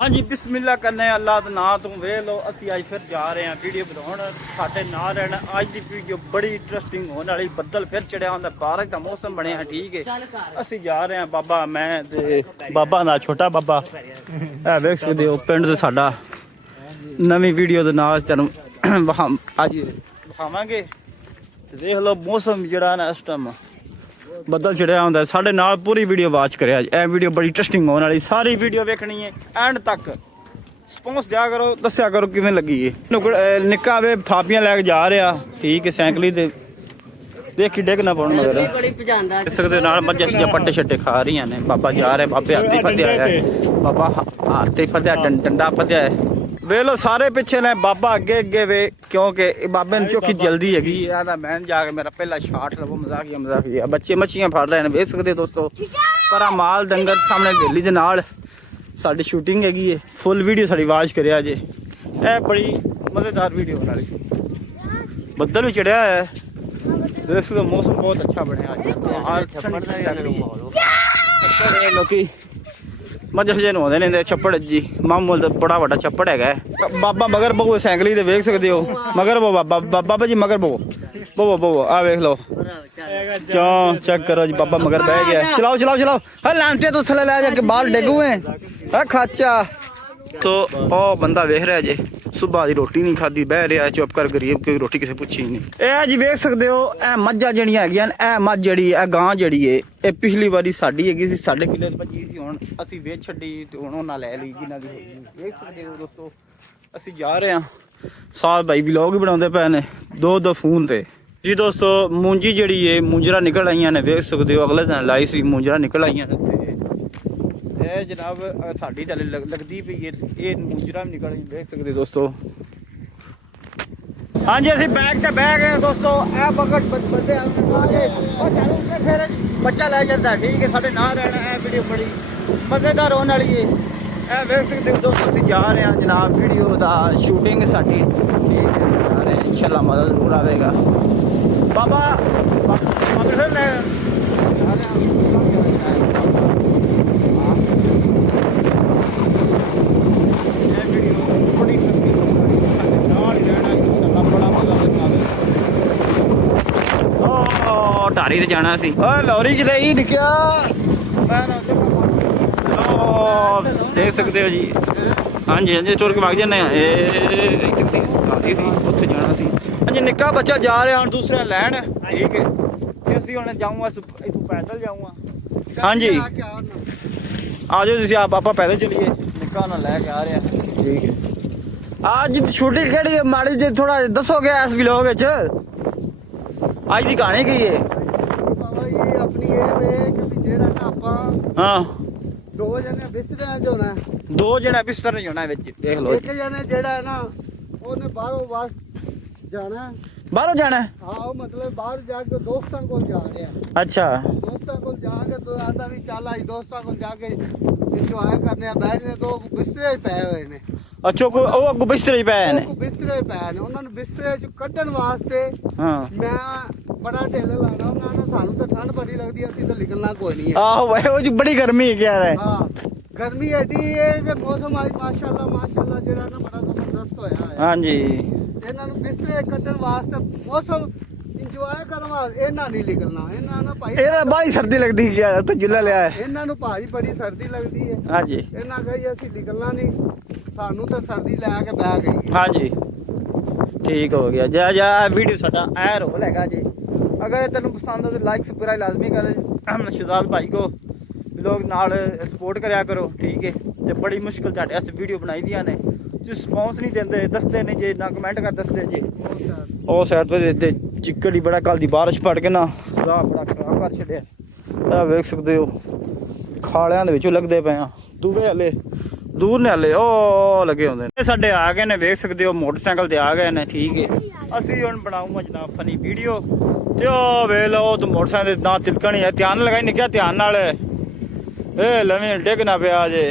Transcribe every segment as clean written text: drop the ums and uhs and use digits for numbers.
हाँ जी बिस्मिल्लाह करने अल्लाह का नाम तू वे लो असी अज फिर जा रहे हैं वीडियो बनाने साढ़े ना रहना अज की वीडियो बड़ी इंटरेस्टिंग होने वाली बदल फिर चढ़िया होंगे बारिश का मौसम बनया ठीक है असी जा रहे हैं बाबा मैं ते बाबा ना छोटा बाबा है वेख सकते हो पिंड ते साडा नवी वीडियो के नाल तेन अज विखावांगे देख लो मौसम जड़ा ना इस टाइम बदल चढ़िया होंगे साढ़े नाल पूरी वीडियो वॉच करे ए वीडियो बड़ी इंटरेस्टिंग होने वाली सारी वीडियो वेखनी है एंड तक स्पॉन्स दिया करो दस्या करो किवें लगी है निक्का वे थापियां लैके जा रहा ठीक है सैकली दे देख डिग ना पाउण मगर इस सकते नाल मज्जां शज्जां पट्टे शट्टे खा रही ने बाबा जा रहे बाबे हाथी फद्या है बाबा हाथी फद्या डंडा फद्या है वे लो सारे पिछे ने बाबा अगे अगे वे क्योंकि बाबे ने चौकी जल्दी हैगी मैं जाके मेरा पहला शाट लवो मजाकिया बच्चे मच्छियां फड़ रहे हैं वेख सकते दोस्तों पर माल डंगर सामने बेली दे नाल साडी शूटिंग हैगी है फुल वीडियो साडी वाच करिया जे ए बड़ी मजेदार वीडियो बना रही बदल भी चढ़िया है देख सकते मौसम बहुत अच्छा बनया लोग मजा शजे नहाते ने छप्पड़ जी मामूल का बड़ा बड़ा छप्पड़ है बाबा मगर बवो सैकली वेख सकते हो मगर बो बाबा जी मगर बवो बवो बवो आ वेख लो क्यों चेक करो जी बाबा मगर बह गया चलाओ चलाओ चलाओ हाँ लांटे तो थले लै जाके बाहर डेगू है खाचा तो ओ बंदा वेख रहा जे सुबह की रोटी नहीं खाधी बह रहा चुप कर गरीब कोई रोटी किसी पूछी नहीं ए जी वेख सकते हो ए मझां जड़ियां हैगियां ए मझ जड़ी ए गां जड़ी है ए पिछली वारी साडी हैगी सी साडे किले भजी सी हुण असीं वेच छड्डी ते हुण उन्हां लै लई जिन्हां दी होगी वेख सकते हो दोस्तों असीं जा रहे हां साथ भाई व्लॉग भी बनाउंदे पए ने दो फोन ते जी दोस्तों मूंजी जड़ी है मूंजरा निकल आईयां ने वेख सकते हो अगले दिन लाई सी मूंजरा निकल आईयां ने जनाब साड़ी गल लगती पई है ये मूंजरा भी निकल देख सकते दोस्तों हाँ जी असीं बैग ते बह गए दोस्तों ए बगट बंदे फिर बच्चा लै जाता है ठीक है साढ़े ना रहना है वीडियो बड़ी मजेदार होने वाली है ए वेख सकते हो दोस्तों असीं जा रहे हैं जनाब वीडियो का शूटिंग साडी ठीक है जा रहे हैं इंशाल्लाह मजा जरूर आएगा बाबा फिर ले ढारी ते जाना सी लौरी किते ही दिखा देख सकते हो जी हाँ जी हाँ जी तुर के भाग जाने ढारी सी उत्थे जाना सी हाँ जी निक्का बच्चा जा रहा हूँ दूसरा लैन ठीक है असीं हुण जाऊँगा इथों पैदल जाऊँगा हाँ जी आ जाओ तुसीं आप पैदल चलिए निक्का ना लैके आ रहा ठीक है आज शूटिंग केड़ी माड़ी जी थोड़ा दसोगे इस व्लॉग विच आज की कहानी की है दो जने बिस्तरे जोना दो जने बिस्तर जाना देख लो एक जने जेड़ा है ना ओने बाहरों बाहर जाना बाहरों जाना हाँ मतलब बाहर जाके दोस्तों को जा रहे हैं अच्छा दोस्तों को जाके तो आंदा भी चल आई दोस्तों को जाके इंजॉय करने बैठने तो बिस्तरे पे हुए ने अच्छा को ਉਹ ਅੱਗੋਂ ਬਿਸਤਰੇ 'ਚ ਪਏ ਨੇ ਬਿਸਤਰੇ ਪਏ ਨੇ ਉਹਨਾਂ ਨੂੰ ਬਿਸਤਰੇ 'ਚ ਕੱਢਣ ਵਾਸਤੇ ਹਾਂ ਮੈਂ ਬੜਾ ਢਿੱਲ ਲਾਣਾ ਉਹਨਾਂ ਨੇ ਸਾਨੂੰ ਤਾਂ ਠੰਡ ਬੜੀ ਲੱਗਦੀ ਅਸੀਂ ਤਾਂ ਨਿਕਲਣਾ ਕੋਈ ਨਹੀਂ ਹੈ ਆਹੋ ਵੇ ਉਹ ਜੀ ਬੜੀ ਗਰਮੀ ਹੈ ਯਾਰ ਹਾਂ ਗਰਮੀ ਐਡੀ ਹੈ ਕਿ ਮੌਸਮ ਅੱਜ ਮਾਸ਼ਾਅੱਲਾ ਜਿਹੜਾ ਨਾ ਬੜਾ ਜ਼ਬਰਦਸਤ ਹੋਇਆ ਹੈ ਹਾਂਜੀ ਇਹਨਾਂ ਨੂੰ ਬਿਸਤਰੇ ਕੱਢਣ ਵਾਸਤੇ ਮੌਸਮ ਇੰਜੋਏ ਕਰਨ ਵਾਸਤੇ ਇਹਨਾਂ ਨਹੀਂ ਨਿਕਲਣਾ ਇਹਨਾਂ ਨਾ ਭਾਈ ਇਹਦਾ ਬਾਈ ਸਰਦੀ ਲੱਗਦੀ ਯਾਰ ਤੇ ਜਿੱਲਾ ਲਿਆ ਇਹਨਾਂ ਨੂੰ ਭਾਈ ਬੜੀ ਸਰਦੀ ਲੱਗਦੀ ਹੈ ਹਾਂਜੀ ਇਹਨਾਂ ਕਹੀ ਅਸੀਂ ਨਿਕਲਣਾ ਨਹੀਂ ਸਾਨੂੰ ਤਾਂ ਸਰਦੀ ਲੈ ਕੇ ਬਹਿ ਗਈ ਹਾਂਜੀ ठीक हो गया जा जा वीडियो साडा ऐ रोल हैगा जी अगर तेन पसंद हो तो लाइक सब्सक्राइब लाजमी कर शहजाद भाई को लोग नाल सपोर्ट करया करो ठीक है ते बड़ी मुश्किल तुहाडे वास्ते वीडियो बनाई दियां ने तुसीं रिस्पॉन्स नहीं देंदे दसदे नहीं जे ना कमेंट कर दसदे जे ओ साइड पे चिक्कड़ ही बड़ा कल दी बारिश पड़ के ना राह बड़ा खराब कर छड्या आ वेख सकदे हो खालियां दे विचों लगदे पे आ दूवे हले दूर ने हले ओ लगे होंगे साडे आ गए ने वेख सकते हो मोटरसाइकिल ते आ गए ने ठीक है असी हुण बनाऊंगा जनाब फनी वीडियो ते ओ वे लो तो मोटरसाइकिल ना तिलकनी है ध्यान लगाई निक्का ध्यान नाल ए लवी डिग ना पिया जे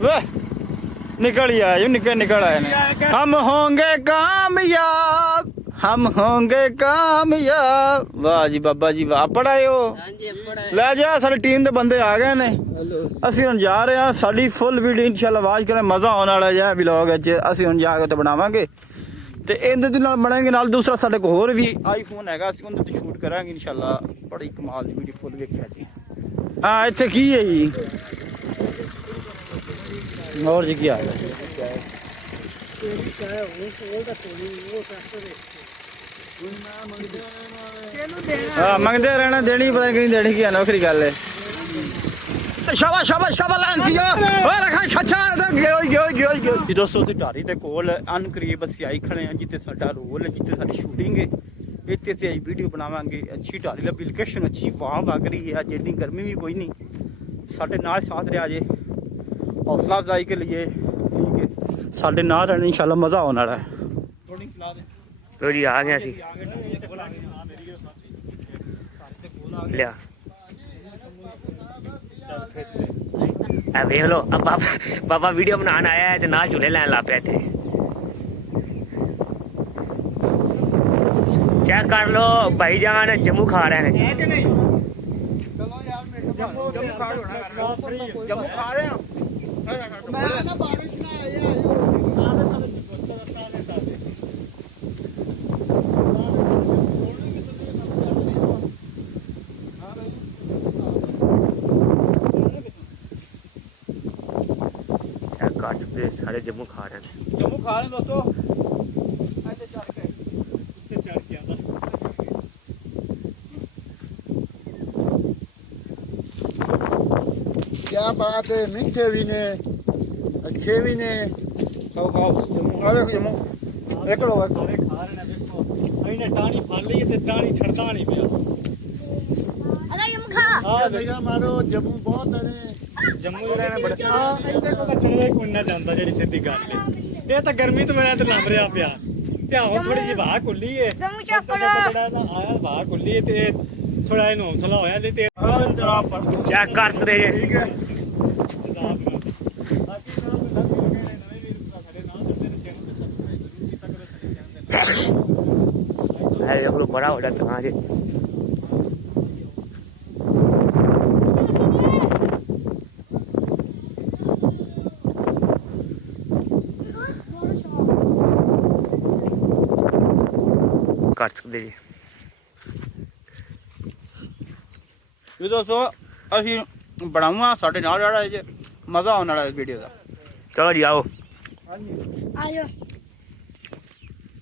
वे निकल ही आए निकल आए ने हम होंगे कामयाब हम होंगे कामयाब। वाह जी बाबा जी वाह, ਪੜਾਇਓ ਲੈ ਜਾ। ਸਾਡੀ ਟੀਮ ਦੇ ਬੰਦੇ ਆ ਗਏ ਨੇ, ਅਸੀਂ ਹੁਣ ਜਾ ਰਹੇ ਹਾਂ। ਸਾਡੀ ਫੁੱਲ ਵੀਡੀਓ ਇਨਸ਼ਾਅੱਲਾ ਆਵਾਜ਼ ਕਰੇ ਮਜ਼ਾ ਆਉਣ ਵਾਲਾ ਹੈ ਵਲੌਗ ਵਿੱਚ। ਅਸੀਂ ਹੁਣ ਜਾ ਕੇ ਤੇ ਬਣਾਵਾਂਗੇ ਤੇ ਇਹਦੇ ਦੇ ਨਾਲ ਬਣਾਂਗੇ। ਨਾਲ ਦੂਸਰਾ ਸਾਡੇ ਕੋਲ ਹੋਰ ਵੀ ਆਈਫੋਨ ਹੈਗਾ, ਅਸੀਂ ਉਹਦੇ ਤੇ ਸ਼ੂਟ ਕਰਾਂਗੇ ਇਨਸ਼ਾਅੱਲਾ। ਬੜੀ ਕਮਾਲ ਦੀ ਵੀਡੀਓ ਫੁੱਲ ਵੇਖਿਆ ਜੀ। ਹਾਂ ਇੱਥੇ ਕੀ ਹੈ ਜੀ, ਹੋਰ ਜੀ ਕੀ ਹਾਲ ਹੈ? ਹਾਂ ਮੰਗਦੇ ਰਹਿਣਾ, ਦੇਣੀ ਪਤਾ ਨਹੀਂ ਦੇਣੀ ਕੀ ਹੈ, ਨੌਕਰੀ ਗੱਲ ਹੈ। ਸ਼ਾਬਾਸ਼ ਸ਼ਾਬਾਸ਼ ਸ਼ਾਬਾਸ਼ ਲਾਂਤੀ ਓਏ ਰੱਖਾ ਛੱਛਾ ਗਿਓ ਦੋਸਤੋ ਤੇ ਢਾਰੀ ਦੇ ਕੋਲ ਅਨਕਰੀਬ ਅਸੀਂ ਆਈ ਖੜੇ ਹਾਂ, ਜਿੱਥੇ ਸਾਡਾ ਰੋਲ ਹੈ, ਜਿੱਥੇ ਸਾਡੀ ਸ਼ੂਟਿੰਗ ਹੈ। ਇੱਥੇ ਅਸੀਂ ਅੱਜ ਵੀਡੀਓ ਬਣਾਵਾਂਗੇ। ਅੱਛੀ ਢਾਰੀ ਲੱਭੀ ਲੋਕੇਸ਼ਨ, ਅੱਛੀ ਵਾਹ ਵਗ ਰਹੀ ਹੈ। ਅੱਜ ਇੰਨੀ ਗਰਮੀ ਵੀ ਕੋਈ ਨਹੀਂ, ਸਾਡੇ ਨਾਲ ਸਾਥ ਰਿਹਾ ਜੇ ਹੌਸਲਾ ਅਫਜ਼ਾਈ ਕੇ लिए। ਠੀਕ ਹੈ, ਸਾਡੇ ਨਾਲ ਰਹਿਣਾ ਇਨਸ਼ਾਅੱਲਾ ਮਜ਼ਾ ਆਉਣ ਵਾਲਾ ਹੈ। ਥੋੜੀ ਚਲਾ ਦੇ ਲੋ ਜੀ ਆ ਗਏ ਅਸੀਂ ਲਿਆ। ਆ ਵੇਖ ਲੋ ਬਾਬਾ ਵੀਡੀਓ ਬਣਾਉਣ ਆਇਆ ਹੈ ਤੇ ਨਾਲ ਝੂਲੇ ਲੈਣ ਲੱਗ ਪਿਆ ਇੱਥੇ। ਚੈੱਕ ਕਰ ਲੋ ਭਾਈਜਾਨ ਜੰਮੂ ਖਾ ਰਹੇ ਨੇ। ਚਲੋ ਯਾਰ ਜੰਮੂ ਖਾ ਰਹੇ ਹਾਂ। ਮੈਂ ਨਾ ਬਾਰਿਸ਼ ਨਾ ਆਇਆ ਚੈੱਕ ਕਰ ਸਕਦੇ ਸਾਰੇ ਜੰਮੂ ਖਾ ਰਹੇ ਨੇ। ਜੰਮੂ ਖਾ ਰਹੇ ਦੋਸਤੋ। ਇੱਥੇ ਚੜ ਕੇ ਉੱਤੇ ਚੜ ਕੇ ਆਂਦਾ क्या बात है, मीठे भी ने अच्छे भी ने। ਖਾਓ ਖਾਓ ਜੰਮੂ ਆ ਵੇਖੋ ਜੰਮੂ ਇੱਕ ਲੋ ਇੱਕ ਸਾਰੇ ਖਾ ਰਹੇ ਨੇ। ਵੇਖੋ ਇਹਨੇ ਟਾਣੀ ਫੜ ਲਈ ਤੇ ਟਾਣੀ ਛੱਡਦਾ ਨਹੀਂ ਪਿਆ। ਅਲਾ ਯਮ ਖਾ हाँ भैया मारो जम्मू बहुत है। ਜੰਮੂ ਦੇ ਰਹਿਣੇ ਬੜੇ ਇਹਦੇ ਕੋਲ ਚੜਦਾ ਕੋਈ ਨਾ ਜਾਂਦਾ, ਜਿਹੜੀ ਸਿੱਧੀ ਗੱਲ ਹੈ। ਇਹ ਤਾਂ ਗਰਮੀ ਤੋਂ ਮੈਂ ਤੇ ਲੰਮ ਰਿਹਾ ਪਿਆ ਤੇ ਆਹੋ ਥੋੜੀ ਜਿਹੀ ਵਾਹ ਖੁੱਲੀ ਏ। ਜੰਮੂ ਚੱਕ ਲੋ। ਜਿਹੜਾ ਨਾ ਆਇਆ ਵਾਹ ਖੁੱਲੀ ਏ ਤੇ ਥੋੜਾ ਇਹਨੂੰ ਹੌਸਲਾ ਹੋਇਆ ਨਹੀਂ ਤੇ ਜਨਾਬ ਫੜ ਚੈੱਕ ਕਰ ਸਕਦੇ ਜੇ। ਠੀਕ ਹੈ ਜਨਾਬ ਬਾਕੀ ਸਾਰਾ ਕੋਈ ਲੱਗ ਗਏ ਨੇ ਨਵੇਂ ਵੀਰ ਸਾਡੇ ਨਾਲ ਜੁੜਦੇ ਨੇ। ਚੈਨਲ ਤੇ ਸਬਸਕ੍ਰਾਈਬ ਜ਼ਰੂਰ ਕੀਤਾ ਕਰੋ ਸਾਡੇ ਚੈਨਲ ਤੇ। ਇਹ ਵੇਖ ਲੋ ਬੜਾ ਵੱਡਾ ਥਾਂ ਜੇ। ਕਰ ਸਕਦੇ ਜੀ। ਵੀ ਦੋਸਤੋ ਅਸੀਂ ਬਣਾਵਾਂ ਸਾਡੇ ਨਾਲ ਜਿਹੜਾ ਜੇ ਮਜ਼ਾ ਆਉਣ ਵਾਲਾ ਇਸ ਵੀਡੀਓ ਦਾ। ਚਲੋ ਜੀ ਆਓ। ਆਇਓ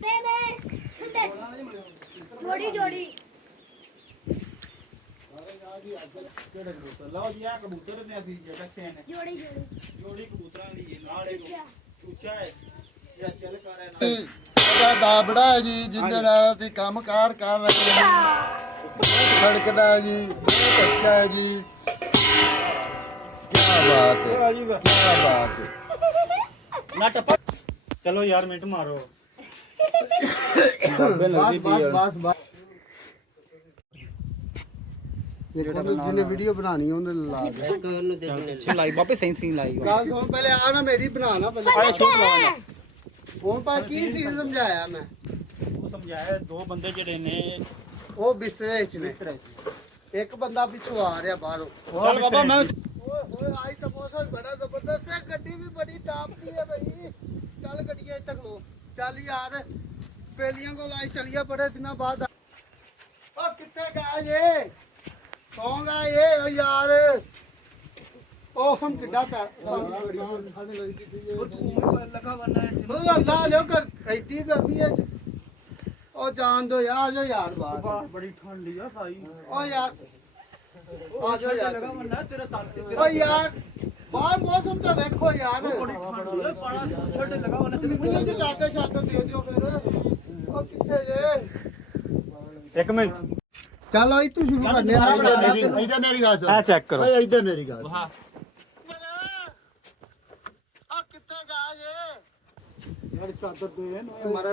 ਨੇ ਠੰਡੇ ਜੋੜੀ ਜੋੜੀ ਲਓ ਜੀ ਆ ਕਬੂਤਰ ਨੇ ਅਸੀਂ ਰੱਖੇ ਨੇ ਜੋੜੀ ਜੋੜੀ ਜੋੜੀ ਕਬੂਤਰਾਂ ਦੀ ਨਾਲ ਇੱਕ ਚੂਚਾ ਹੈ ਜਿਹੜਾ ਚੱਲ ਕਰ ਰਿਹਾ ਨਾਲ। ਉਹਦਾ ਦਾਬੜਾ ਹੈ ਜੀ, ਜਿੰਦੇ ਨਾਲ ਅਸੀਂ ਕੰਮਕਾਰ ਕਰ ਰਹੇ ਹਾਂ। ਬਹੁਤ ਖੜਕਦਾ ਜੀ, ਬਹੁਤ ਅੱਛਾ ਹੈ ਜੀ। ਕੀ ਬਾਤ ਹੈ, ਕੀ ਬਾਤ ਹੈ। ਨਾ ਚੱਪ ਚਲੋ ਯਾਰ ਮਿੰਟ ਮਾਰੋ। बस बस ਜਿਹਨੇ ਵੀਡੀਓ ਬਣਾਣੀ ਉਹਨੇ ਲਾ ਦੇ ਲਾਈ ਬਾਪੇ ਸਹੀ ਸੀਨ ਲਾਈ ਗੱਲ ਸੁਣ ਪਹਿਲੇ ਆ ਨਾ ਮੇਰੀ ਬਣਾਣਾ ਪਹਿਲੇ ਆਇਆ ਛੋਟ ਲਾਵਾਂਗਾ। ਹੁਣ ਪਾ ਕੀ ਚੀਜ਼ ਸਮਝਾਇਆ ਮੈਂ। ਉਹ ਸਮਝਾਇਆ ਦੋ ਬੰਦੇ ਜਿਹੜੇ ਨੇ ਉਹ ਬਿਸਤਰੇ ਵਿੱਚ ਨੇ, ਇੱਕ ਬੰਦਾ ਪਿੱਛੋਂ ਆ ਰਿਹਾ ਬਾਹਰੋਂ। ਚੱਲ ਬਾਬਾ ਮੈਂ ਓਏ ਓਏ ਅੱਜ ਤਾਂ ਮੌਸਮ ਬੜਾ ਜ਼ਬਰਦਸਤ ਹੈ। ਗੱਡੀ ਵੀ ਬੜੀ ਟਾਪ ਦੀ ਹੈ ਭਾਈ। ਚੱਲ ਗੱਡੀਆਂ ਇੱਥੇ ਖਲੋ। ਚੱਲ ਯਾਰ ਪਹਿਲੀਆਂ ਕੋਲ ਆਈ ਚਲੀਆ ਬੜੇ ਦਿਨਾਂ ਬਾਅਦ। ਓ ਕਿੱਥੇ ਗਿਆ ਜੇ ਸੌਂਗ ਆ ਇਹ ਓ ਯਾਰ। ਮੌਸਮ ਕਿੱਡਾ ਪੈ ਲਗਾ ਵਰਨਾ ਉਹ ਅੱਲਾ ਲਿਓ ਕਰ ਐਡੀ ਗਰਮੀ ਹੈ। ਉਹ ਜਾਣ ਦੋ ਯਾਰ, ਆ ਜਾਓ ਯਾਰ ਬਾਹਰ। ਬੜੀ ਠੰਡੀ ਆ ਸਾਈ। ਓ ਯਾਰ ਆ ਜਾਓ ਯਾਰ। ਲਗਾ ਵਰਨਾ ਤੇਰਾ ਤਰ ਓ ਯਾਰ ਬਾਹਰ ਮੌਸਮ ਤਾਂ ਵੇਖੋ ਯਾਰ। ਬੜੀ ਠੰਡੀ ਆ ਪਾੜਾ ਛੱਡ ਲਗਾ ਵਰਨਾ ਤੇਰੇ ਮੈਨੂੰ ਜੀ ਜਾਤੇ ਛਾਤੇ ਦੇ ਦਿਓ ਫਿਰ। ਉਹ ਕਿੱਥੇ ਜੇ? ਇੱਕ ਮਿੰਟ ਚਲੋ ਇਹ ਤੂੰ ਸ਼ੁਰੂ ਕਰਨੇ ਆ। ਇੱਧਰ ਮੇਰੀ ਗੱਲ ਸੁਣ। ਆ ਚੈੱਕ ਕਰੋ। ਓਏ ਇੱਧਰ ਮੇਰੀ ਗੱਲ। ਹਾਂ ਆ ਕਿੱਥੇ ਗਿਆ ਜੇ? ਯਾਰ ਚਾਦਰ ਦੇ ਨਾ ਹਮਾਰਾ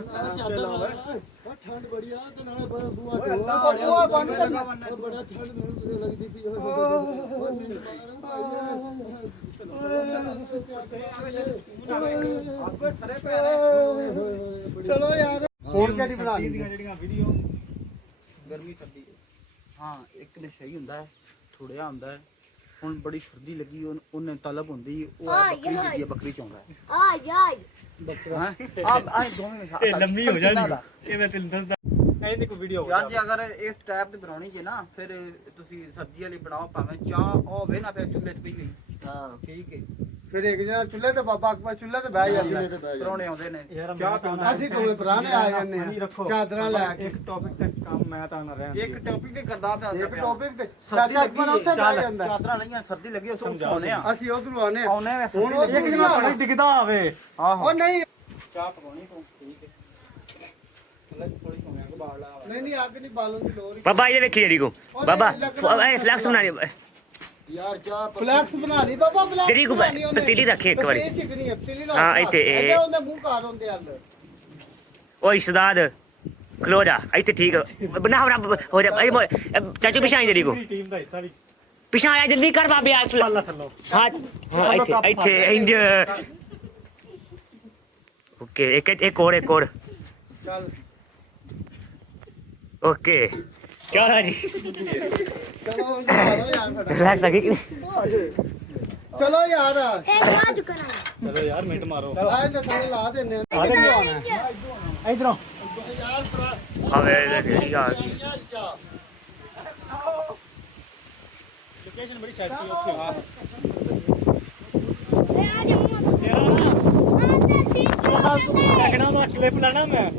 ਉਹ ਠੰਡ ਬੜੀ ਆ ਤੇ ਨਾਲੇ ਬੂਆ ਓਏ ਅੱਲਾ ਬੂਆ ਬੰਦ ਕਰ। ਲਗਾ ਬੜਾ ਠੰਡ ਮੈਨੂੰ ਲੱਗਦੀ ਪਈ। ਓਏ ਮੈਨੂੰ ਚਲੋ ਯਾਰ ਹੁਣ ਕਿਹੜੀ ਬਣਾਣੀ ਜਿਹੜੀਆਂ ਵੀਡੀਓ ਗਰਮੀ ਸਰਦੀ ਹਾਂ ਇੱਕ ਨੇ ਸਹੀ ਹੁੰਦਾ ਹੈ ਥੋੜਿਆ ਹੁੰਦਾ ਹੈ ਹੁਣ ਬੜੀ ਸਰਦੀ ਲੱਗੀ ਉਹਨੇ ਤਲਬ ਹੁੰਦੀ ਉਹ ਬੱਕਰੀ ਦੀ ਬੱਕਰੀ ਚਾਹੁੰਦਾ ਹੈ ਆ ਜਾਈ ਹਾਂ ਆ ਦੋਵੇਂ ਇਹ ਲੰਮੀ ਹੋ ਜਾਣੀ ਇਹ ਮੈਂ ਤੈਨੂੰ ਦੱਸਦਾ ਇਹ ਤੇ ਕੋਈ ਵੀਡੀਓ ਯਾਰ ਜੇ ਅਗਰ ਇਸ ਟਾਈਪ ਦੀ ਬਣਾਉਣੀ ਜੇ ਨਾ ਫਿਰ ਤੁਸੀਂ ਸਬਜ਼ੀ ਵਾਲੀ ਬਣਾਓ ਭਾਵੇਂ ਚਾਹ ਉਹ ਹੋਵੇ ਨਾ ਫਿਰ ਚੁੱਲ੍ਹੇ 'ਤੇ ਪਈ ਹੋਈ ਹਾਂ ਠੀਕ ਹੈ ਫਿਰ ਇੱਕ ਜਣਾ ਚੁੱਲ੍ਹੇ ਤੇ ਬਾਬਾ ਅਕਬਰ ਚੁੱਲ੍ਹੇ ਤੇ ਬਹਿ ਜਾਂਦਾ ਪਰੌਣੇ ਆਉਂਦੇ ਨੇ ਯਾਰ ਚਾਹ ਪਿਆਉਂਦਾ ਅਸੀਂ ਦੋਵੇਂ ਪੁਰਾਣੇ ਆ ਜਾਂਦੇ ਆ ਚਾਦਰਾਂ ਲੈ ਕੇ ਇੱਕ ਟੌਪਿਕ ਤੱਕ ਕੰਮ ਮੈਂ ਤਾਂ ਨਾ ਰਿਹਾ ਇੱਕ ਟੌਪਿਕ ਤੇ ਕਰਦਾ ਪਿਆ ਇੱਕ ਟੌਪਿਕ ਤੇ ਸਰਦੀ ਚਾਚਾ ਅਕਬਰ ਉੱਥੇ ਬਹਿ ਜਾਂਦਾ ਚਾਦਰਾਂ ਲਈਆਂ ਸਰਦੀ ਲੱਗੀ ਉਸ ਨੂੰ ਆਉਨੇ ਆ ਅਸੀਂ ਉਧਰੋਂ ਆਨੇ ਆਉਨੇ ਆ ਹੁਣ ਉਹ ਇੱਕ ਜਣਾ ਪਾਣੀ ਡਿੱਗਦਾ ਆਵੇ ਆਹੋ ਉਹ ਨਹੀਂ ਚਾਹ ਪਕਾਉਣੀ ਤੂੰ ਠੀਕ ਹੈ ਥੋੜੀ ਕਮਿਆ ਕੋ ਬਾਹਰ ਲਾ ਨਹੀਂ ਅੱਗ ਨਹੀਂ ਬਾਲਣ ਦੀ ਲੋੜ ਹੀ ਬਾਬਾ ਇਹਦੇ ਵੇਖੀ ਜਰੀ ਕੋ ਬਾਬਾ ਇਹ ਫਲੈਕਸ ਬਣਾ ਲਈ ਯਾਰ ਚਾਹ ਫਲੈਕਸ ਬਣਾ ਲਈ ਬਾਬਾ ਫਲੈਕਸ ਜਿਹੜੀ ਕੋ ਪਤੀਲੀ ਰੱਖੇ ਇੱਕ ਵਾਰੀ ਇਹ ਚਿਕਨੀ ਹੈ ਪਤੀਲੀ ਨਾਲ ਹਾਂ, ਇੱਥੇ ਇਹ- ਉਹਦੇ ਮੂੰਹ ਕਾੜ ਹੁੰਦੇ ਹੱਲ ਓਏ ਇਸਦਾਦ ਖਲੋ ਜਾ ਇੱਥੇ ਠੀਕ ਬਣਾ ਹੋ ਜਾ ਚਾਚੂ ਪਿਛਾਂ ਜਰੀ ਕੋ ਟੀਮ ਦਾ ਹਿੱਸਾ ਵੀ ਪਿਛਾਂ ਆਇਆ ਜਲਦੀ ਕਰ ਬਾਬੇ ਆ ਅੱਲਾ ਥੱਲੋ ਹਾਂ ਹਾਂ ਇੱਥੇ ਇੰਜ ਓਕੇ ਇੱਕ ਹੋਰ ਚੱਲ ਓਕੇ ਚਲੋ ਜੀ ਚਲੋ ਹੁਣ ਮਾਰੋ ਯਾਰ ਫਟਾ ਰਿਲੈਕਸ ਆ ਗਈ ਚਲੋ ਯਾਰ ਇਹ ਆ ਚੁੱਕਣਾ ਚਲੋ ਯਾਰ ਮਿੰਟ ਮਾਰੋ ਆਏ ਤੇ ਥੱਲੇ ਲਾ ਦਿੰਨੇ ਆ ਇਧਰੋਂ ਯਾਰ ਆਵੇ ਲੱਗੀ ਯਾਰ ਲੋਕੇਸ਼ਨ ਬੜੀ ਸਾਈਡ ਤੇ ਉੱਥੇ ਆ ਇਹ ਆ ਜਾਊਗਾ ਤੇਰਾ ਨਾ ਆ ਤੇ ਸੀ ਸੈਕਿੰਡਾਂ ਦਾ ਕਲਿੱਪ ਲੈਣਾ ਮੈਂ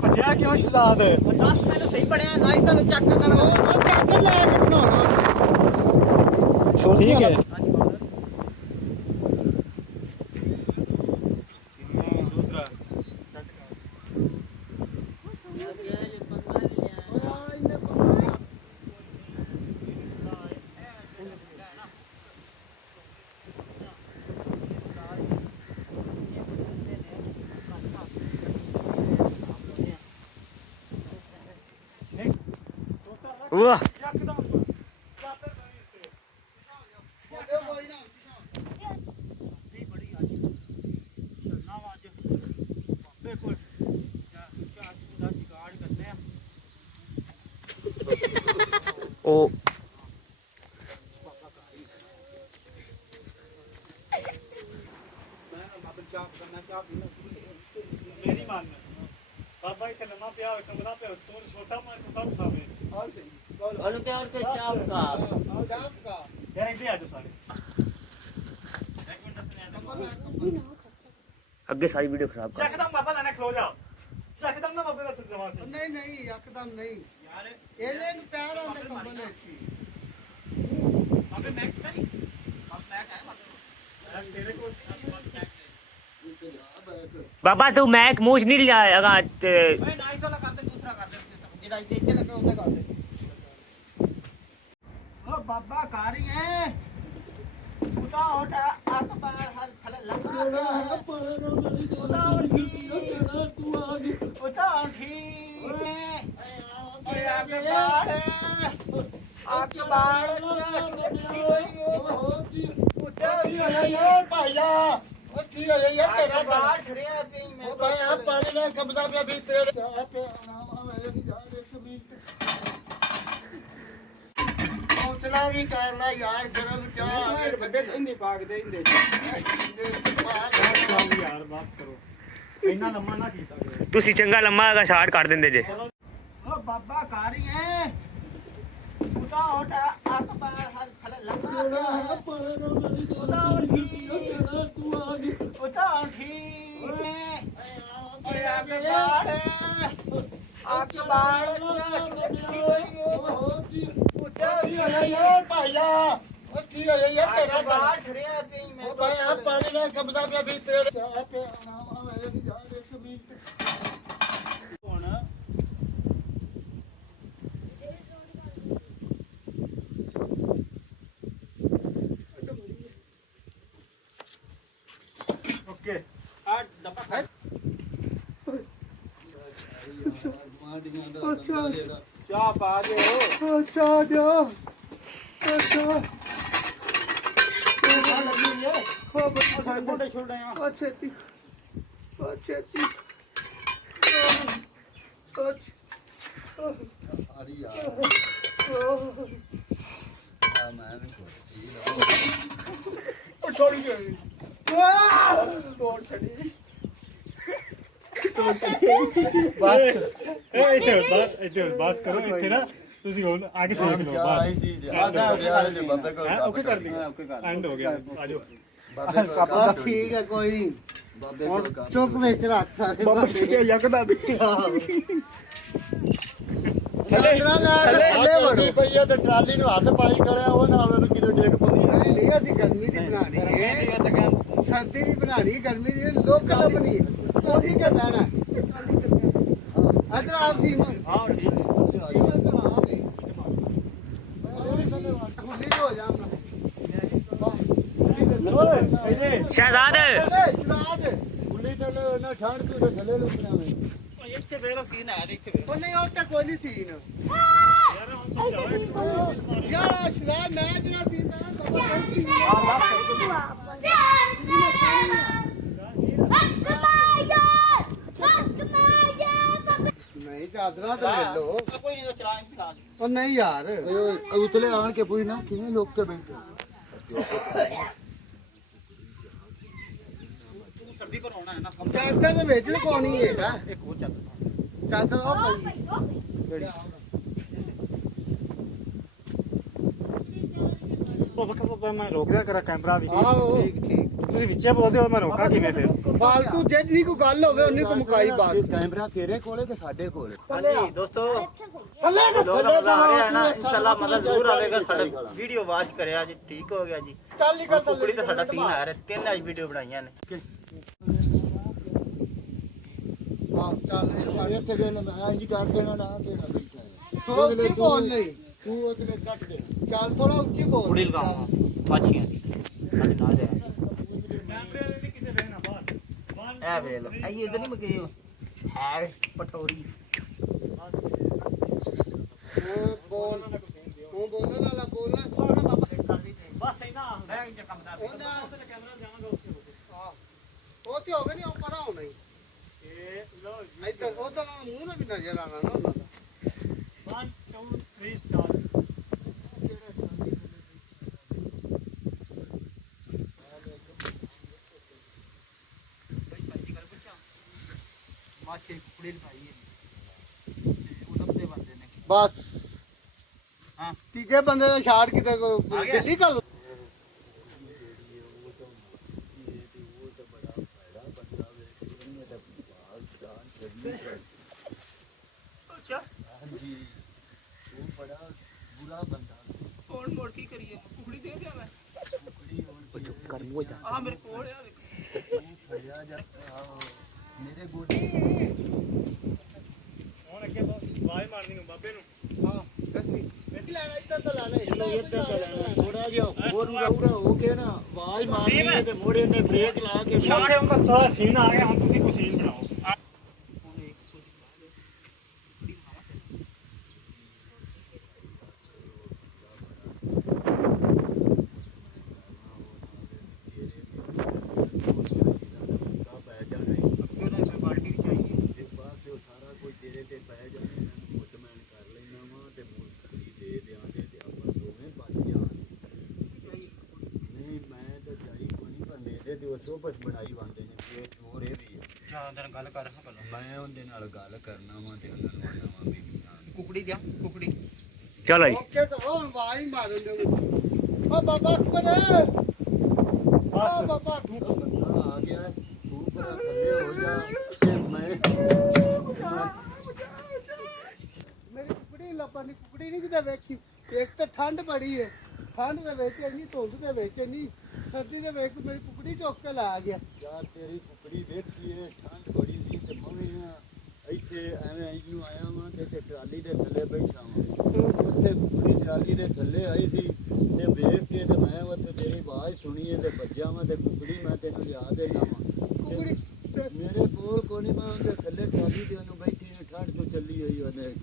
ਭੱਜਿਆ ਕਿਉਂ ਸ਼ਹਜ਼ਾਦ ਦੱਸ ਮੈਨੂੰ ਸਹੀ ਬਣਿਆ ਨਾ ਹੀ ਸਾਨੂੰ ਚੈੱਕ ਕਰਨਾ ਉਹ ਚਾਦਰ ਲੈ ਕੇ ਬਣਾਉਣਾ ਠੀਕ ਹੈ ਦੂਸਰਾ ਵਾਹ ਉਹ ਮੇਰੀ ਮੰਨ ਬਾਬਾ ਇੱਥੇ ਲੰਮਾ ਪਿਆ ਹੋਵੇ ਕਮਰਾ ਪਿਆ ਤੂੰ ਛੋਟਾ ਮਾਰ ਕੇ ਕੰਮ ਖਾਵੇ ਚਾਹ ਪਕਾ ਯਾਰ ਇੱਥੇ ਆ ਜਾਓ ਸਾਰੇ ਅੱਗੇ ਸਾਰੀ ਵੀਡੀਓ ਖਰਾਬ ਕਰ ਚੱਕਦਮ ਬਾਬਾ ਲੈਣਾ ਖਲੋ ਜਾ ਚੱਕਦਮ ਨਾ ਬਾਬੇ ਦਾ ਸਜਵਾ ਸੀ ਨਹੀਂ ਨਹੀਂ ਇੱਕਦਮ ਨਹੀਂ ਯਾਰ ਇਹਦੇ ਨੂੰ ਪਿਆਰ ਆਉਂਦੇ ਕੰਬਲ ਵਿੱਚ ਬਾਬੇ ਮੈਂ ਨਹੀਂ ਮੈਂ ਤੇਰੇ ਕੋਲ ਬਾਬਾ ਤੂੰ ਮੈਂ ਇੱਕ ਮੂਛ ਨਹੀਂ ਲਿਆਏਗਾ ਤੇ ਓਏ ਨਾ ਇਸ ਵਾਲਾ ਕਰਦੇ ਦੂਸਰਾ ਕਰਦੇ ਜਿਹੜਾ ਇੱਥੇ ਲੱਗੇ ਉਹਦੇ ਕਰਦੇ ਓ ਬਾਬਾ ਕਾਰੀ ਹੈ ਉਤਾ ਹੋਟਾ ਅਕਬਰ ਹਰ ਥਲੇ ਲੰਗਾ ਉਤਾ ਉਠੀ ਉਤਾ ਉਠੀ ਓਏ ਅਕਬਰ ਅਕਬਰ ਚੁੱਕੀ ਹੋਈ ਉਤਾ ਓਏ ਭਾਈਆ ਉਹ ਕੀ ਹੋਇਆ ਯਾਰ ਤੇਰਾ ਬਾਹਰ ਖੜਿਆ ਪਈ ਮੈਂ ਉਹ ਭਾਈ ਆ ਪਾਣੀ ਦਾ ਕਬਦਾ ਪਿਆ ਵੀ ਤੇਰੇ ਚਾਹ ਪਿਆ ਨਾ ਆਵੇ ਵੀ ਯਾਰ ਇੱਕ ਮਿੰਟ ਹੌਸਲਾ ਵੀ ਕਰਨਾ ਯਾਰ ਗਰਮ ਚਾਹ ਵੱਡੇ ਇੰਨੀ ਪਾਗਦੇ ਇੰਦੇ ਚੱਲ ਯਾਰ ਬਸ ਕਰੋ ਇੰਨਾ ਲੰਮਾ ਨਾ ਕੀਤਾ ਕਰੋ। ਤੁਸੀਂ ਚੰਗਾ ਲੰਮਾ ਦਾ ਸ਼ਾਟ ਕਰ ਦਿੰਦੇ ਜੇ ਓ ਬਾਬਾ ਕਾਰੀ ਹੈ ਉਤਾ ਹੋਟਾ ਅਕਬਰ ਹਰ ਥਲੇ ਲੰਗਾ ਉਤਾ ਉਠੀ ਉਤਾ ਉਠੀ ਓਏ ਅਕਬਰ ਅਕਬਰ ਚੁੱਕੀ ਹੋਈ ਉਤਾ ਓਏ ਭਾਈਆ ਉਹ ਕੀ ਹੋਇਆ ਯਾਰ ਤੇਰਾ ਬਾਹਰ ਖੜਿਆ ਪਈ ਮੈਂ ਉਹ ਭਾਈ ਆ ਪਾਣੀ ਦਾ ਕਬਦਾ ਪਿਆ ਵੀ ਤੇਰੇ ਚਾਹ ਪਿਆ ਨਾ ਆਵੇ ਵੀ ਯਾਰ ਇੱਕ ਮਿੰਟ ਹੁਣ ਓਕੇ ਆ ਡੱਬਾ ਖਾ ਚਾਹ ਪਾ ਦਿਓ ਅੱਛਾ ਦਿਓ ਅੱਛਾ ਠੰਡ ਲੱਗੀ ਏ ਹੋ ਬੜੀ ਅਸੀਂ ਠੰਡ ਗੋਡੇ ਛੋੜੇ ਆ ਆ ਛੇਤੀ ਆ ਛੇਤੀ ਕੁਛ ਅੜੀ ਆ ਮੈਂ ਵੀ ਉਹ ਥੋੜੀ ਜਿਹੀ ਤੋੜ ਛੱਡੀ ਇੱਥੇ ਬਸ ਕਰੋ ਇੱਥੇ ਨਾ ਤੁਸੀਂ ਹੁਣ ਆਗੇ ਸੇਕ ਲਓ ਆਈ ਬਸ ਸੀ ਆ ਦੇ ਬਾਬੇ ਕੋਲ ਓਕੇ ਕਰ ਦੀ ਓਕੇ ਕਰ ਐਂਡ ਹੋ ਗਿਆ ਆਜੋ ਬਾਬੇ ਕੋਲ ਆ ਠੀਕ ਹੈ ਕੋਈ ਨੀ। ਬਾਬੇ ਹੁਣ ਕੋਲ ਕੰਮ ਚੁੱਕ ਵਿੱਚ ਰੱਖ ਸਾਰੇ ਬਾਬੇ ਯਕਦਾ ਵੀ ਥੱਲੇ ਥੱਲੇ ਵੜੋ ਥੱਲੇ ਪਈ ਆ ਤੇ ਟਰਾਲੀ ਨੂੰ ਹੱਥ ਪਾਈ ਕਰਿਆ ਉਹ ਨਾ ਹੋਵੇ ਵੀ ਕਿਤੇ ਡੇਕ ਪਈ ਆ ਨਹੀਂ ਅਸੀਂ ਗਰਮੀ ਦੀ ਬਣਾਣੀ ਹੈ ਸਰਦੀ ਦੀ ਬਣਾਣੀ ਗਰਮੀ ਦੀ ਲੋਕਲ ਬਣੀ ਉਹ ਕੀ ਕਹਿਣਾ ਅਦਰ ਆਪ ਸੀ ਹਾਂ ਠੀਕ ਹੈ ਖੁੱਲੀ ਹੋ ਜਾ ਸ਼ਹਿਜ਼ਾਦ ਸ਼ਰਾਦ ਗੁੱਲੀ ਤੇ ਨਾ ਠੰਡ ਤੂੰ ਤੇ ਥੱਲੇ ਲੁਕਣਾ ਵੇ ਇੱਥੇ ਵੇਲੋ ਸੀਨ ਆ ਇੱਥੇ ਉਹ ਨਹੀਂ ਉਹ ਤਾਂ ਕੋਈ ਨਹੀਂ ਸੀ ਨਾ ਯਾਰ ਸ਼ਰਾਦ ਨਾ ਜਿਹੜਾ ਸੀ ਨਾ ਬਾਬਾ ਕੋਈ ਸੀ ਨਹੀਂ ਚਾਦਰਾਂ ਤਾਂ ਲੈ ਲਓ ਕੋਈ ਨਹੀਂ ਚਲਾਣ ਚਲਾ ਉਹ ਨਹੀਂ ਯਾਰ ਉਤਲੇ ਆਣ ਕੇ ਪੁੱਛ ਨਾ ਕਿਵੇਂ ਲੋਕ ਕੇ ਬੈਠੇ ਤੂੰ ਸਰਦੀ ਪਰ ਆਉਣਾ ਹੈ ਨਾ ਚਾਦਰ ਦੇ ਵਿੱਚ ਲਗਾਉਣੀ ਹੈਗਾ ਇੱਕ ਉਹ ਚੱਲ ਚਾਦਰ ਉਹ ਪਈ ਉਹ ਵਕਤ ਮੈਂ ਰੋਕ ਦਿਆ ਕਰਾਂ ਕੈਮਰਾ ਵੀ ਆਹੋ ਤੁਸੀਂ ਵਿੱਚੇ ਬੋਲਦੇ ਹੋ ਮੈਂ ਰੋਕਾਂ ਕਿਵੇਂ ਫਿਰ ਫਾਲਤੂ ਜਿੰਨੀ ਕੋਈ ਗੱਲ ਹੋਵੇ ਉਨੀ ਕੋ ਮੁਕਾਈ ਬਾਤ ਕੈਮਰਾ ਤੇਰੇ ਕੋਲੇ ਤੇ ਸਾਡੇ ਕੋਲੇ ਹਾਂਜੀ ਦੋਸਤੋ ਥੱਲੇ ਲੋਕ ਦਾ ਮਜ਼ਾ ਆ ਰਿਹਾ ਹੈ ਨਾ ਇਨਸ਼ਾਅੱਲਾ ਮਜ਼ਾ ਜ਼ਰੂਰ ਆਵੇਗਾ ਸਾਡੇ ਵੀਡੀਓ ਵਾਚ ਕਰਿਆ ਜੀ ਠੀਕ ਹੋ ਗਿਆ ਜੀ ਚੱਲ ਨਿਕਲ ਕੁਕੜੀ ਤੇ ਸਾਡਾ ਸੀਨ ਆ ਰਿਹਾ ਤਿੰਨ ਅੱਜ ਵੀਡੀਓ ਬਣਾਈਆਂ ਨੇ ਹਾਂ ਚੱਲ ਇੱਥੇ ਦੇ ਮੈਂ ਇੰਜ ਕਰ ਦੇਣਾ ਨਾ ਕਿਹੜਾ ਬੈਠਾ ਹੈ ਥੋੜਾ ਉੱਚੀ ਬੋਲ ਨਹੀਂ ਤੂੰ ਉਤਲੇ ਕੱਟ ਦੇ ਚੱਲ ਥੋੜਾ ਉੱਚੀ ਬੋਲ ਕੁੜੀ ਲਗਾਵਾਂ ਪਾਛੀਆਂ ਦੀ ਅੱਜ ਨਾ ਜਾਏ ਕੈਮਰੇ ਵਾਲੇ ਵੀ ਕਿਸੇ ਵੇਖਣਾ ਬਸ ਐ ਵੇਲ ਆਈ ਇਧਰ ਨਹੀਂ ਮਗੇ ਹੈ ਪਟੋਰੀ ਬੋਲ ਉਹ ਬੋਲਣ ਵਾਲਾ ਬੋਲਣਾ ਬਸ ਇਹਨਾਂ ਮੈਂ ਇੰਜ ਕੰਮ ਦਾ ਕੈਮਰਾ ਜਾਵਾਂਗਾ ਉਸਕੇ ਉਹ ਤੇ ਹੋ ਗਏ ਨਹੀਂ ਉਹ ਪੜਾ ਹੋਣਾ ਹੀ ਇਹ ਲੋ ਇੱਧਰ ਉਧਰ ਮੂੰਹ ਨਾ ਵੀ ਨਜ਼ਰ ਆਣਾ ਨਾ ਉਹਨਾਂ ਦਾ 1 2 3 ਸਟਾਰਟ ਮਾਛੇ ਕੁਕੜੀ ਲਗਾਈ ਹੈ ਉਹ ਲੱਭਦੇ ਬੰਦੇ ਨੇ ਬਸ ਹਾਂ ਤੀਜੇ ਬੰਦੇ ਦਾ ਸ਼ਾਟ ਕਿਤੇ ਕੋ ਆ ਗਿਆ? ਦਿੱਲੀ ਕਰ ਅੱਛਾ ਹਾਂਜੀ ਉਹ ਬੜਾ ਬੁਰਾ ਬੰਦਾ ਹੁਣ ਮੋੜ ਕੀ ਕਰੀਏ ਕੁਕੜੀ ਦੇ ਦਿਆਂ ਮੈਂ ਕੁੜੀ ਹੁਣ ਚੁੱਪ ਕਰ ਆ ਮੇਰੇ ਕੋਲ ਆ ਵੇਖ ਫੜਿਆ ਜਾ ਮੇਰੇ ਗੋਡੇ ਹੁਣ ਅੱਗੇ ਬਾਈ ਮਾਰਨੀ ਨੂੰ ਬਾਬੇ ਨੂੰ ਹਾਂ ਦੱਸੀ ਇੱਥੇ ਲੈ ਇੱਧਰ ਤਾਂ ਲੈ ਇਹਨੂੰ ਇੱਦਾਂ ਦਾ ਲੈਣਾ ਥੋੜਾ ਜਿਹਾ ਹੋਰ ਰੌੜਾ ਹੋ ਕੇ ਨਾ ਆਵਾਜ਼ ਮਾਰਨੀ ਹੈ ਤੇ ਮੋੜੇ ਨੇ ਬ੍ਰੇਕ ਲਾ ਕੇ ਸ਼ਾਖੇ ਉਹਨਾਂ ਦਾ ਥੋੜਾ ਸੀਨ ਆ ਗਿਆ ਹੁਣ ਤੁਸੀਂ ਕੋਈ ਸੀਨ ਬਣਾਓ ਪੈ ਜਾਣਾ ਬਾਲਟੀ ਵੀ ਚਾਹੀਦੀ ਤੇ ਬਾਅਦ ਉਹ ਸਾਰਾ ਕੋਈ ਤੇਰੇ ਤੇ ਪੈ ਜਾਣਾ ਮੈਨੂੰ ਮੁੱਤਮੈਨ ਕਰ ਲੈਣਾ ਵਾ ਤੇ ਮੁੱਤਕੀ ਦੇ ਦਿਆਂਗੇ ਤੇ ਆਪਾਂ ਦੋਵੇਂ ਬਚ ਜਾਵਾਂਗੇ ਨਹੀਂ ਮੈਂ ਤਾਂ ਚਾਹੀ ਕੋਈ ਨਹੀਂ ਪਰ ਨੇੜੇ ਤੇ ਉਹ ਸੋਬਤ ਬਣਾਈ ਬੰਦੇ ਨੇ ਇਹ ਹੋਰ ਇਹ ਵੀ ਹੈ ਜਿਆਦਾ ਗੱਲ ਕਰ ਹਾਂ ਪਹਿਲਾਂ ਮੈਂ ਉਹਦੇ ਨਾਲ ਗੱਲ ਕਰਨਾ ਵਾ ਤੇ ਉਹਨਾਂ ਨੂੰ ਆਣਾ ਵਾ ਵੀ ਕੁਕੜੀ ਦਿਆਂ ਕੁਕੜੀ ਚਲੋ ਜੀ ਓਕੇ ਤਾਂ ਹੁਣ ਆਵਾਜ਼ ਹੀ ਮਾਰਨ ਦੇ ਓ ਬਾਬਾ ਕੋਲੇ ਓ ਬਾਬਾ ਬੰਦਾ ਆ ਗਿਆ ਤੂੰ ਪਰ ਥੱਲੇ ਹੋ ਜਾ ਤੇ ਮੈਂ ਮੇਰੀ ਕੁਕੜੀ ਲੱਭਣੀ ਕੁਕੜੀ ਨਹੀਂ ਕਿਤੇ ਵੇਖੀ ਇੱਕ ਤਾਂ ਠੰਡ ਬੜੀ ਹੈ ਠੰਡ ਦੇ ਵਿੱਚ ਇੰਨੀ ਧੁੰਦ ਦੇ ਵਿੱਚ ਇੰਨੀ ਸਰਦੀ ਦੇ ਵਿੱਚ ਮੇਰੀ ਕੁਕੜੀ ਚੁੱਕ ਕੇ ਲਾ ਗਿਆ ਯਾਰ ਤੇਰੀ ਕੁਕੜੀ ਵੇਖੀ ਏ ਠੰਡ ਬੜੀ ਸੀ ਤੇ ਮੈਂ ਵੀ ਨਾ ਇੱਥੇ ਐਵੇਂ ਇਹਨੂੰ ਆਇਆ ਵਾਂ ਤੇ ਇੱਥੇ ਟਰਾਲੀ ਦੇ ਥੱਲੇ ਬੈਠਾ ਵਾਂ ਉੱਥੇ ਕੁਕੜੀ ਟਰਾਲੀ ਦੇ ਥੱਲੇ ਆਈ ਸੀ ਤੇ ਵੇਖ ਕੇ ਤੇ ਮੈਂ ਉੱਥੇ ਤੇਰੀ ਆਵਾਜ਼ ਸੁਣੀ ਏ ਤੇ ਭੱਜਿਆ ਵਾਂ ਤੇ ਕੁਕੜੀ ਮੈਂ ਤੈਨੂੰ ਲਿਆ ਦੇਣਾ ਵਾਂ ਕੁਕੜੀ ਮੇਰੇ ਕੋਲ ਕੋਈ ਨਹੀਂ ਮੈਂ ਉਹਦੇ ਥੱਲੇ ਟਰਾਲੀ ਤੇ ਉਹਨੂੰ ਬੈਠੀ ਨੇ ਠੰਡ ਤੋਂ ਚੱਲੀ ਹੋਈ ਉਹਦੇ